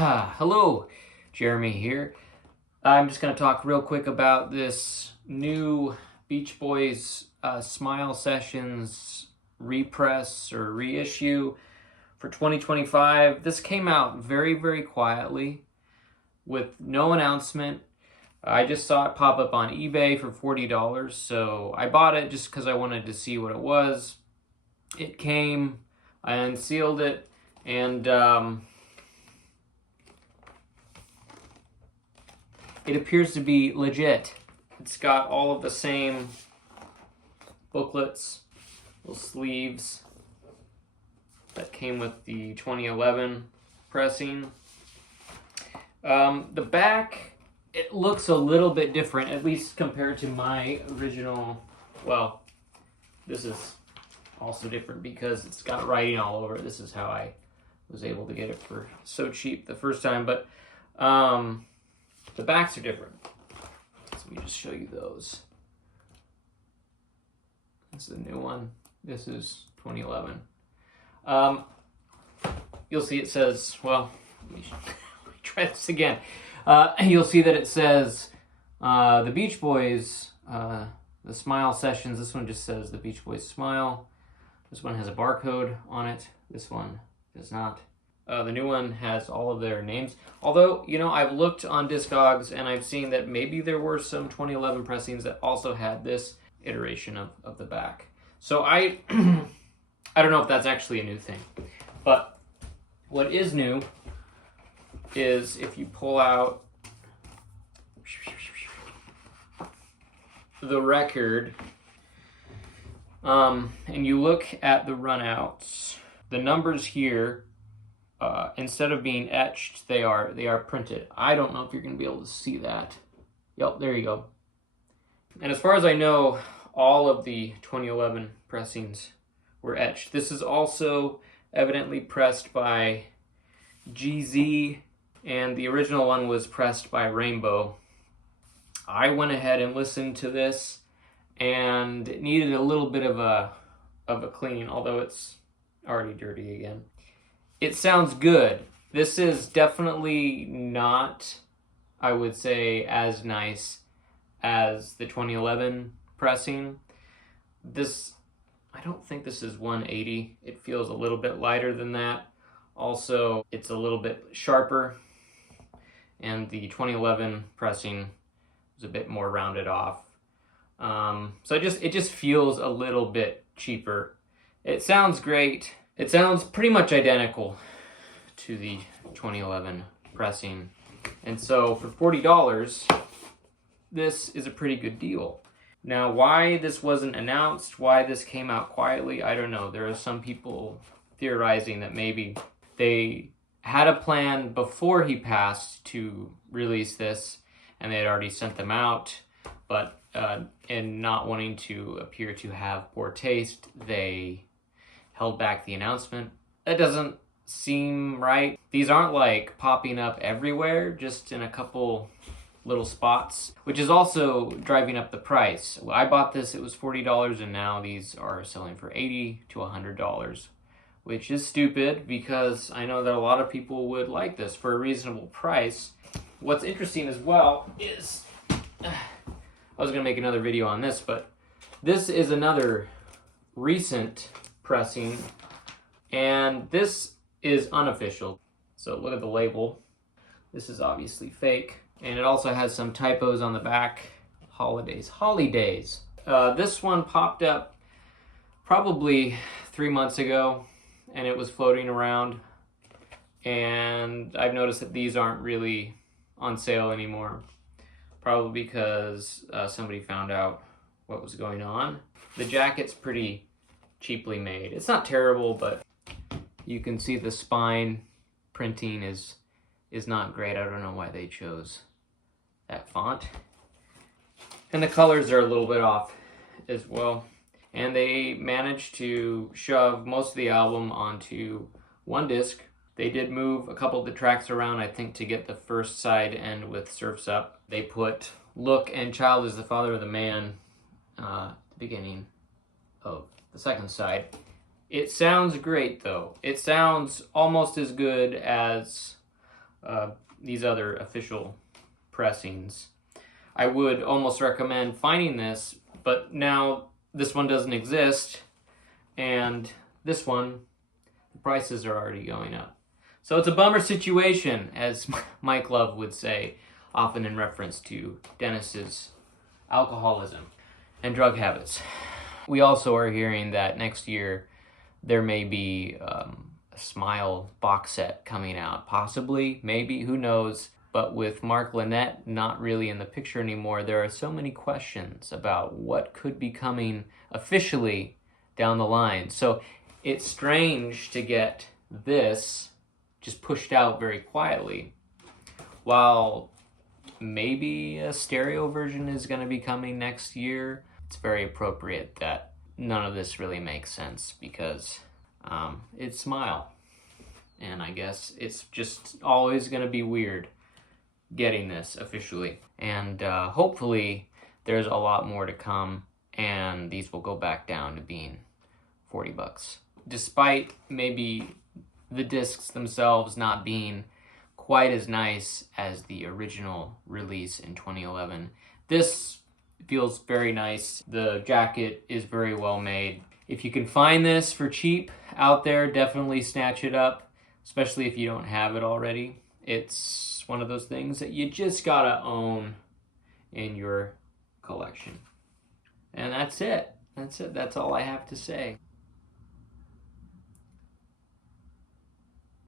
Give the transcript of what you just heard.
Hello, Jeremy here. I'm just going to talk real quick about this new Beach Boys Smile Sessions repress or reissue for 2025. This came out very, very quietly with no announcement. I just saw it pop up on eBay for $40, so I bought it just because I wanted to see what it was. It came, I unsealed it, and it appears to be legit. It's got all of the same booklets, little sleeves that came with the 2011 pressing. The back, it looks a little bit different, at least compared to my original. Well, this is also different because it's got writing all over it. This is how I was able to get it for so cheap the first time, but the backs are different. So let me just show you those. This is the new one. This is 2011. You'll see it says, well, let me try this again. You'll see that it says the Beach Boys, the Smile Sessions. This one just says the Beach Boys Smile. This one has a barcode on it. This one does not. The new one has all of their names. Although, you know, I've looked on Discogs and I've seen that maybe there were some 2011 pressings that also had this iteration of the back. So I don't know if that's actually a new thing. But what is new is if you pull out the record and you look at the runouts, the numbers here, instead of being etched, they are printed. I don't know if you're going to be able to see that. Yep, there you go. And as far as I know, all of the 2011 pressings were etched. This is also evidently pressed by GZ, and the original one was pressed by Rainbow. I went ahead and listened to this, and it needed a little bit of a cleaning, although it's already dirty again. It sounds good. This is definitely not, I would say, as nice as the 2011 pressing. This, I don't think this is 180. It feels a little bit lighter than that. Also, it's a little bit sharper, and the 2011 pressing was a bit more rounded off. So it just feels a little bit cheaper. It sounds great. It sounds pretty much identical to the 2011 pressing. And so for $40, this is a pretty good deal. Now, why this wasn't announced, why this came out quietly, I don't know. There are some people theorizing that maybe they had a plan before he passed to release this, and they had already sent them out, but in not wanting to appear to have poor taste, they held back the announcement. That doesn't seem right. These aren't like popping up everywhere, just in a couple little spots, which is also driving up the price. When I bought this, it was $40, and now these are selling for $80 to $100, which is stupid because I know that a lot of people would like this for a reasonable price. What's interesting as well is, I was gonna make another video on this, but this is another recent pressing, and this is Unofficial. So look at the label. This is obviously fake, and it also has some typos on the back. Holidays. This one popped up probably 3 months ago, and it was floating around, and I've noticed that these aren't really on sale anymore, probably because somebody found out what was going on. The jacket's pretty cheaply made. It's not terrible, but you can see the spine printing is not great. I don't know why they chose that font. And the colors are a little bit off as well. And they managed to shove most of the album onto one disc. They did move a couple of the tracks around, I think, to get the first side end with Surf's Up. They put Look and Child is the Father of the Man at the beginning of the second side. It sounds great, though. It sounds almost as good as these other official pressings. I would almost recommend finding this, but now this one doesn't exist, and this one, the prices are already going up. So it's a bummer situation, as Mike Love would say, often in reference to Dennis's alcoholism and drug habits. We also are hearing that next year there may be a Smile box set coming out. Possibly, maybe, who knows? But with Mark Lynette not really in the picture anymore, there are so many questions about what could be coming officially down the line. So it's strange to get this just pushed out very quietly, while maybe a stereo version is going to be coming next year. It's very appropriate that none of this really makes sense, because it's Smile. And I guess it's just always going to be weird getting this officially. And hopefully there's a lot more to come, and these will go back down to being $40. Despite maybe the discs themselves not being quite as nice as the original release in 2011, this feels very nice. The jacket is very well made. If you can find this for cheap out there, definitely snatch it up, especially if you don't have it already. It's one of those things that you just gotta own in your collection. And that's it. That's all I have to say.